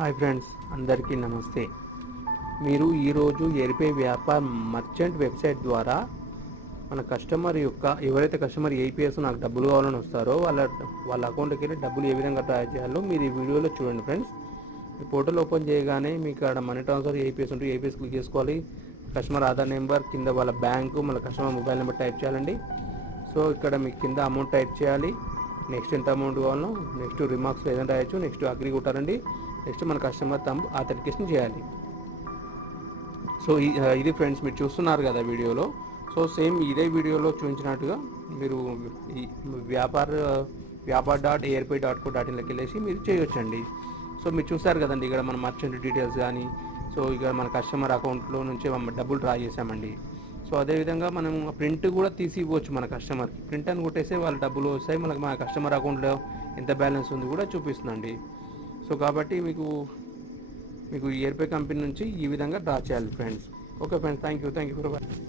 Hi friends, అందరికీ నమస్తే. మీరు ఈరోజు ఎయిర్పే వ్యాపార్ మర్చెంట్ వెబ్సైట్ ద్వారా మన కస్టమర్ యొక్క ఎవరైతే కస్టమర్ ఏపీఎస్ నాకు డబ్బులు కావాలని వస్తారో వాళ్ళ అకౌంట్కి వెళ్ళి డబ్బులు ఏ విధంగా ట్రై చేయాలో మీరు ఈ వీడియోలో చూడండి ఫ్రెండ్స్. ఈ పోర్టల్ ఓపెన్ చేయగానే మీకు అక్కడ మనీ ట్రాన్స్ఫర్ ఏపీఎస్ ఉంటుంది. ఏపీఎస్ క్లిక్ చేసుకోవాలి. కస్టమర్ ఆధార్ నెంబర్ కింద వాళ్ళ బ్యాంకు మళ్ళీ కస్టమర్ మొబైల్ నెంబర్ టైప్ చేయాలండి. సో ఇక్కడ మీకు కింద అమౌంట్ టైప్ చేయాలి. నెక్స్ట్ ఎంత అమౌంట్ కావాలో నెక్స్ట్ రిమార్క్స్ ఏదైనా రాయొచ్చు. నెక్స్ట్ అగ్రి కొట్టాలండి. నెక్స్ట్ మన కస్టమర్ తంబ్ ఆథెంటికేషన్ చేయాలి. సో ఇది ఫ్రెండ్స్ మీరు చూస్తున్నారు కదా వీడియోలో. సో సేమ్ ఇదే వీడియోలో చూపించినట్టుగా మీరు ఈ వ్యాపార్.airpay.co.in వెళ్ళేసి మీరు చేయొచ్చండి. సో మీరు చూస్తారు కదండి, ఇక్కడ మన మర్చెంట్ డీటెయిల్స్ కానీ, సో ఇక్కడ మన కస్టమర్ అకౌంట్లో నుంచి డబ్బులు డ్రా చేసామండి. సో అదేవిధంగా మనం ప్రింట్ కూడా తీసి ఇవ్వచ్చు మన కస్టమర్కి. ప్రింట్ అని కొట్టేస్తే వాళ్ళ డబ్బులు వస్తాయి. మనకి మన కస్టమర్ అకౌంట్లో ఎంత బ్యాలెన్స్ ఉంది కూడా చూపిస్తుందండి. సో కాబట్టి మీకు ఎయిర్పే కంపెనీ నుంచి ఈ విధంగా డ్రా చేయాలి friends. Okay friends, thank you for watching.